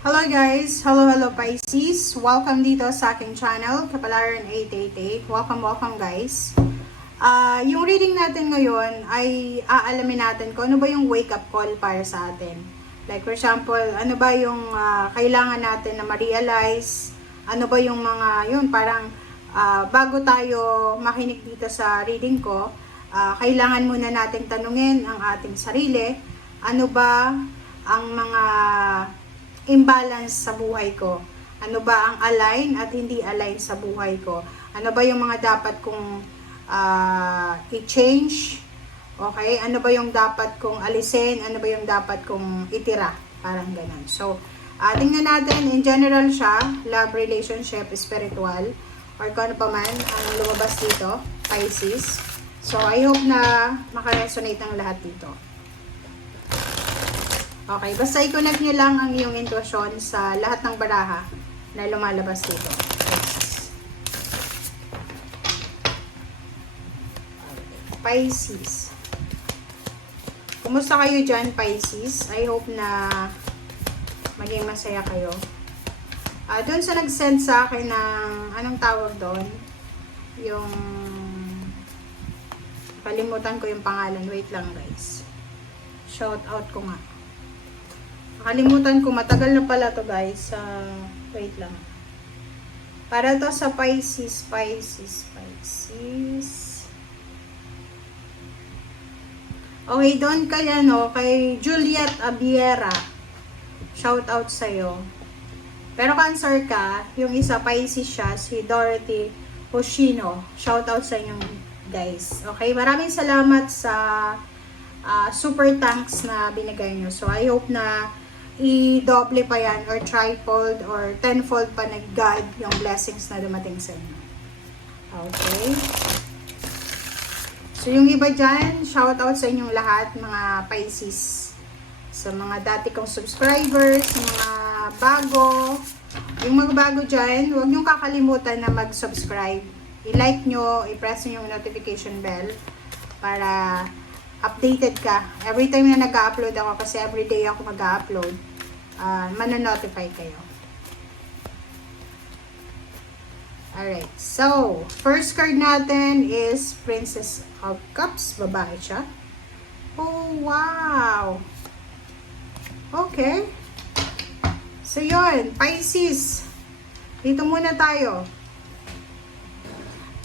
Hello guys! Hello Pisces! Welcome dito sa aking channel, Kapalaran 888. Welcome guys! Yung reading natin ngayon ay aalamin natin kung ano ba yung wake up call para sa atin. Like for example, ano ba yung kailangan natin na ma-realize? Ano ba yung mga, yun parang bago tayo makinig dito sa reading ko, kailangan muna nating tanungin ang ating sarili. Ano ba ang mga imbalance sa buhay ko? Ano ba ang align at hindi align sa buhay ko? Ano ba yung mga dapat kong i-change? Okay? Ano ba yung dapat kong alisin? Ano ba yung dapat kong itira? Parang ganun. So, tingnan natin, in general siya, love, relationship, spiritual, or kung ano pa man ang lumabas dito, Pisces. So, I hope na makaresonate ang lahat dito. Okay, basta i-connect nyo lang ang iyong intuition sa lahat ng baraha na lumalabas dito. Pisces. Kumusta kayo dyan, Pisces? I hope na maging masaya kayo. Doon sa nag-send sa akin ng, anong tawag doon? Yung, kalimutan ko yung pangalan. Wait lang guys. Shout out ko nga. Nakalimutan ko, matagal na pala to guys. Wait lang. Para to sa Pisces. Okay, doon kay kay Juliet Abiera. Shout out sa'yo. Pero Cancer ka, yung isa Pisces siya, si Dorothy Hoshino. Shout out sa inyo guys. Okay, maraming salamat sa super thanks na binigay nyo. So, I hope na i-double pa yan or trifold or tenfold pa ng God yung blessings na dumating sa inyo. Okay. So, yung iba dyan, shout out sa inyong lahat, mga Pisces. Sa mga dati kong subscribers, sa mga bago. Yung mga bago dyan, huwag nyo kakalimutan na mag-subscribe. I-like nyo, i-press nyo yung notification bell para updated ka. Every time na nag-upload ako, kasi everyday ako mag-upload, mananotify kayo. Alright, so, first card natin is Princess of Cups. Babae siya. Oh, wow! Okay. So, yun. Pisces. Dito muna tayo.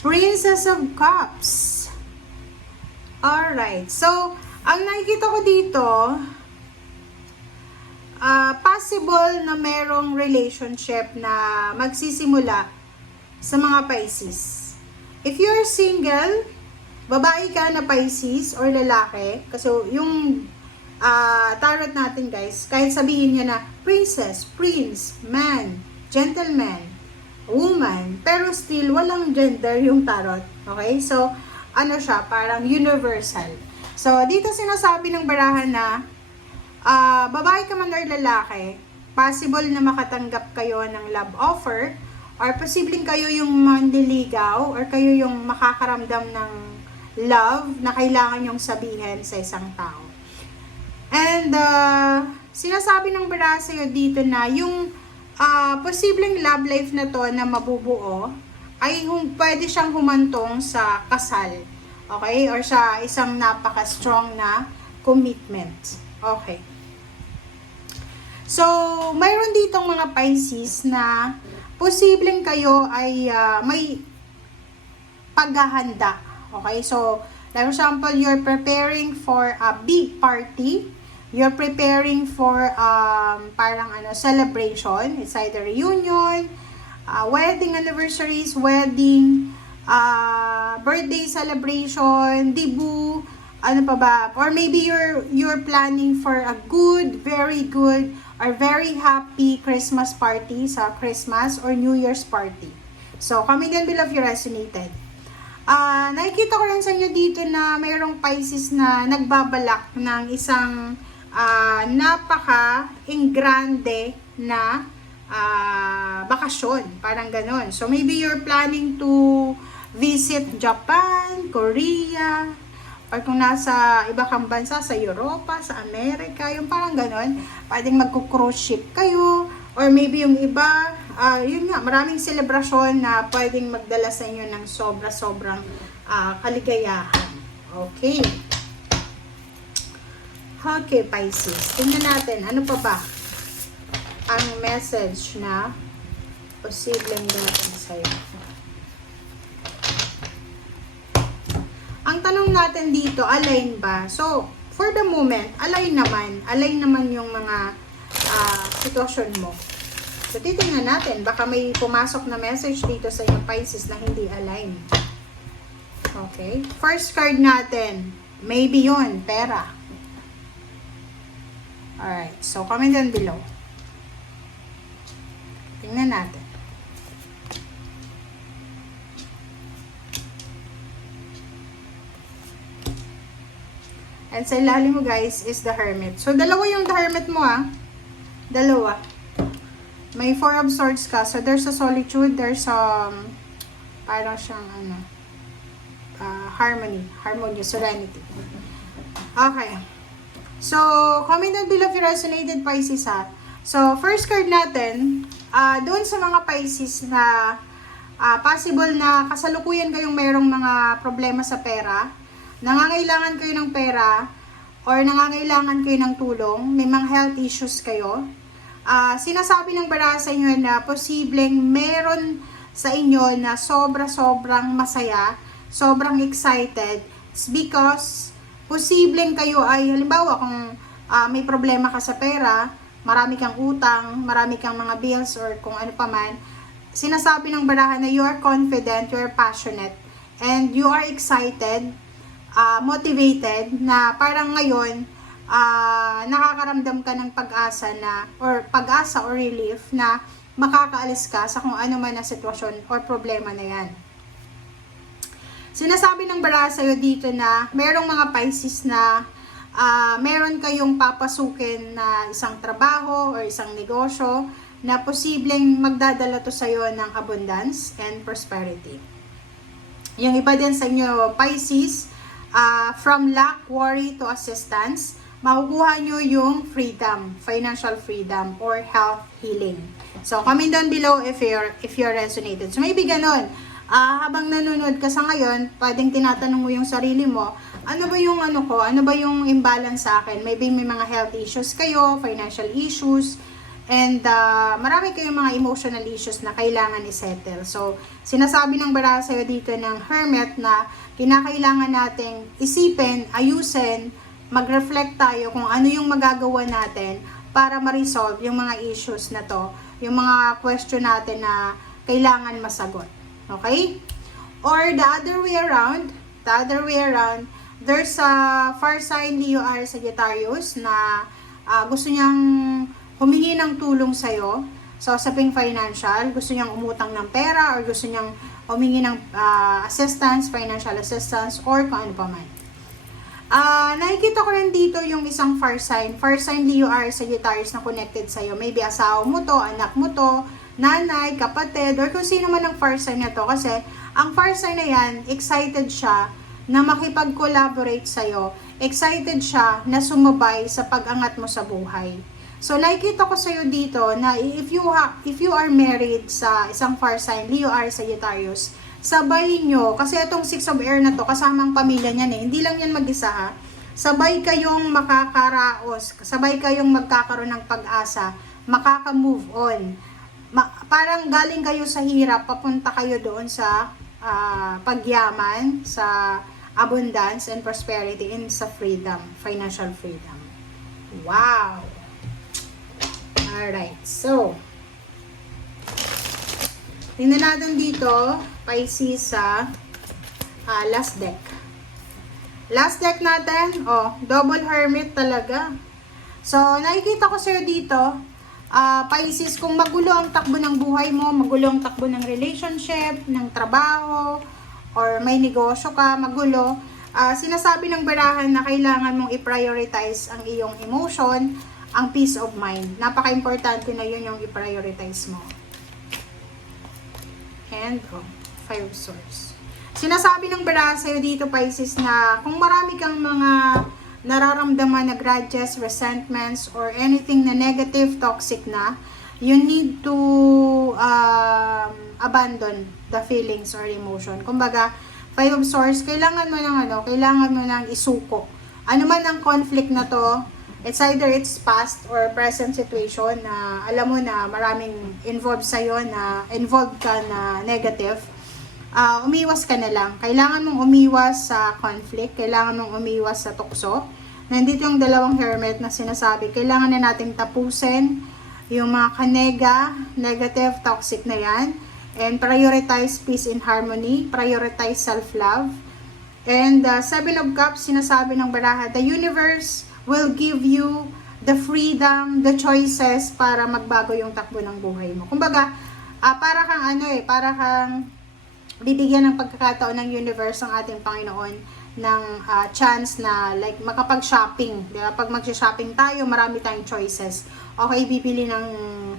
Princess of Cups. Alright. So, ang nakikita ko dito, possible na merong relationship na magsisimula sa mga Pisces. If you're single, babae ka na Pisces or lalaki, kasi yung tarot natin guys, kahit sabihin niya na princess, prince, man, gentleman, woman, pero still walang gender yung tarot. Okay? So, ano siya, parang universal. So, dito sinasabi ng barahan na babae ka man or lalaki, possible na makatanggap kayo ng love offer or posibleng kayo yung mandiligaw or kayo yung makakaramdam ng love na kailangan yung sabihin sa isang tao. And sinasabi ng baraha sa'yo dito na yung posibleng love life na to na mabubuo ay pwede siyang humantong sa kasal. Okay? Or sa isang napaka-strong na commitment. Okay. So, mayroon ditong mga Pisces na posibleng kayo ay may paghahanda. Okay? So, like for example, you're preparing for a big party. You're preparing for parang celebration. It's either reunion, wedding anniversaries, wedding, birthday celebration, debut, ano pa ba? Or maybe you're planning for a good, very good, or very happy Christmas party sa Christmas or New Year's party. So, comment down below if you resonated. Nakikita ko rin sa inyo dito na mayroong Pisces na nagbabalak ng isang napaka-ingrande na bakasyon. Parang ganon. So, maybe you're planning to visit Japan, Korea, or kung nasa iba kang bansa, sa Europa, sa Amerika, yung parang ganon, pwedeng magko-cruise ship kayo, Or maybe yung iba, yun nga, maraming selebrasyon na pwedeng magdala sa inyo ng sobrang kaligayahan. Okay. Okay, Pisces. Tingnan natin, ano pa ba ang message na posibleng dating sa'yo. Ang tanong natin dito, align ba? So, for the moment, align naman. Align naman yung mga sitwasyon mo. So, titingnan natin. Baka may pumasok na message dito sa yung Pisces na hindi align. Okay? First card natin, maybe yun, pera. Alright. So, comment down below. Tingnan natin. And sa ilalim mo guys is the Hermit. So, dalawa yung the Hermit mo Dalawa. May Four of Swords ka. So, there's a solitude. There's parang siyang harmony. Harmonious. Serenity. Okay. So, comment down below if you resonated, Pisces So, first card natin, doon sa mga Pisces na possible na kasalukuyan kayong mayroong mga problema sa pera, nangangailangan kayo ng pera, or nangangailangan kayo ng tulong, may mga health issues kayo, sinasabi ng baraha sa inyo na posibleng meron sa inyo na sobrang masaya, sobrang excited, it's because posibleng kayo ay, halimbawa kung may problema ka sa pera, marami kang utang, marami kang mga bills, or kung ano pa man, sinasabi ng baraha na you are confident, you are passionate, and you are excited, motivated, na parang ngayon, nakakaramdam ka ng pag-asa or relief na makakaalis ka sa kung ano man na sitwasyon or problema na yan. Sinasabi ng baraha sa'yo dito na merong mga Pisces na meron kayong papasukin na isang trabaho or isang negosyo na posibleng magdadala to sa'yo ng abundance and prosperity. Yung iba din sa inyo, Pisces, from lack, worry to assistance, makukuha nyo yung freedom, financial freedom, or health healing. So, comment down below if you're resonated. So, maybe ganun. Habang nanonood ka sa ngayon, pwedeng tinatanong mo yung sarili mo, ano ba yung ano ba yung imbalance sa akin? Maybe may mga health issues kayo, financial issues, and marami kayong mga emotional issues na kailangan i-settle. So, sinasabi ng baraha sa'yo dito ng Hermit na kinakailangan nating isipin, ayusin, mag-reflect tayo kung ano yung magagawa natin para ma-resolve yung mga issues na to, yung mga question natin na kailangan masagot. Okay? Or the other way around, there's a fire sign Leo or Sagittarius na gusto niyang humingi ng tulong sa'yo sa usaping financial, gusto niyang umutang ng pera, or gusto niyang humingi ng assistance, financial assistance, or kung ano pa man. Nakikita ko rin dito yung isang fire sign Leo or Sagittarius na connected sa'yo. Maybe asawa mo to, anak mo to, nanay, kapatid, or kung sino man ang fire sign na to. Kasi ang fire sign na yan, excited siya na makipag-collaborate sa'yo. Excited siya na sumabay sa pag-angat mo sa buhay. So, nakikita ko sa'yo dito na if you are married sa isang fire sign, Leo or Sagittarius, sabay nyo, kasi itong 6 of air na to, kasamang pamilya niyan hindi lang yan mag-isa sabay kayong makakaraos, sabay kayong magkakaroon ng pag-asa, makaka-move on. Parang galing kayo sa hirap, papunta kayo doon sa pagyaman, sa abundance and prosperity, and sa freedom, financial freedom. Wow! Alright, so, tingnan natin dito, Pisces sa last deck. Last deck natin, double Hermit talaga. So, nakikita ko sa'yo dito, Pisces, kung magulo ang takbo ng buhay mo, magulo ang takbo ng relationship, ng trabaho, or may negosyo ka, magulo, sinasabi ng barahan na kailangan mong i-prioritize ang iyong emotion, ang peace of mind. Napaka-importante na yun yung i-prioritize mo. And, 5 of Swords. Sinasabi ng baraha sa'yo dito, Pisces, na kung marami kang mga nararamdaman na grudges, resentments, or anything na negative, toxic na, you need to abandon the feelings or emotion. Kumbaga, Five of Swords, kailangan mo ng isuko. Ano man ang conflict na to, it's either it's past or present situation na alam mo na maraming involved sa'yo, na involved ka na negative, umiwas ka na lang. Kailangan mong umiwas sa conflict, kailangan mong umiwas sa tukso. Nandito yung dalawang hermit na sinasabi, kailangan na nating tapusin yung mga kanega, negative, toxic na yan. And prioritize peace and harmony, prioritize self-love. And Seven of Cups, sinasabi ng baraha, the universe will give you the freedom, the choices para magbago yung takbo ng buhay mo. Kumbaga, para kang bibigyan ng pagkakataon ng universe ang ating Panginoon ng chance na like makapag-shopping. Diba? Pag mag-shopping tayo, marami tayong choices. Okay, bibili ng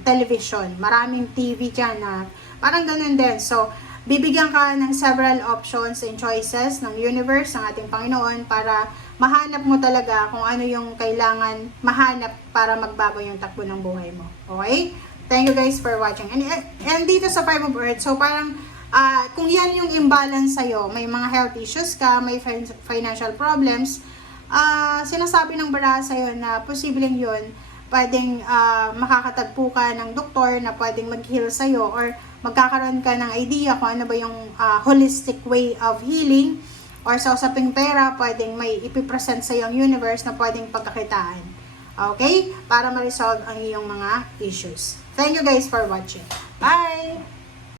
television, maraming TV dyan na parang ganun din. So, bibigyan ka ng several options and choices ng universe, ng ating Panginoon, para mahanap mo talaga kung ano yung kailangan mahanap para magbago yung takbo ng buhay mo. Okay? Thank you guys for watching. And dito sa Five of Earth, so parang kung yan yung imbalance sa'yo, may mga health issues ka, may financial problems, sinasabi ng baraha sa'yo na posibleng yun, pwedeng makakatagpo ka ng doktor na pwedeng mag-heal sa'yo, or magkakaroon ka ng idea kung ano ba yung holistic way of healing, or sa usaping pera, pwedeng may ipipresent sa yung universe na pwedeng pagkakitaan. Okay? Para ma-resolve ang iyong mga issues. Thank you guys for watching. Bye!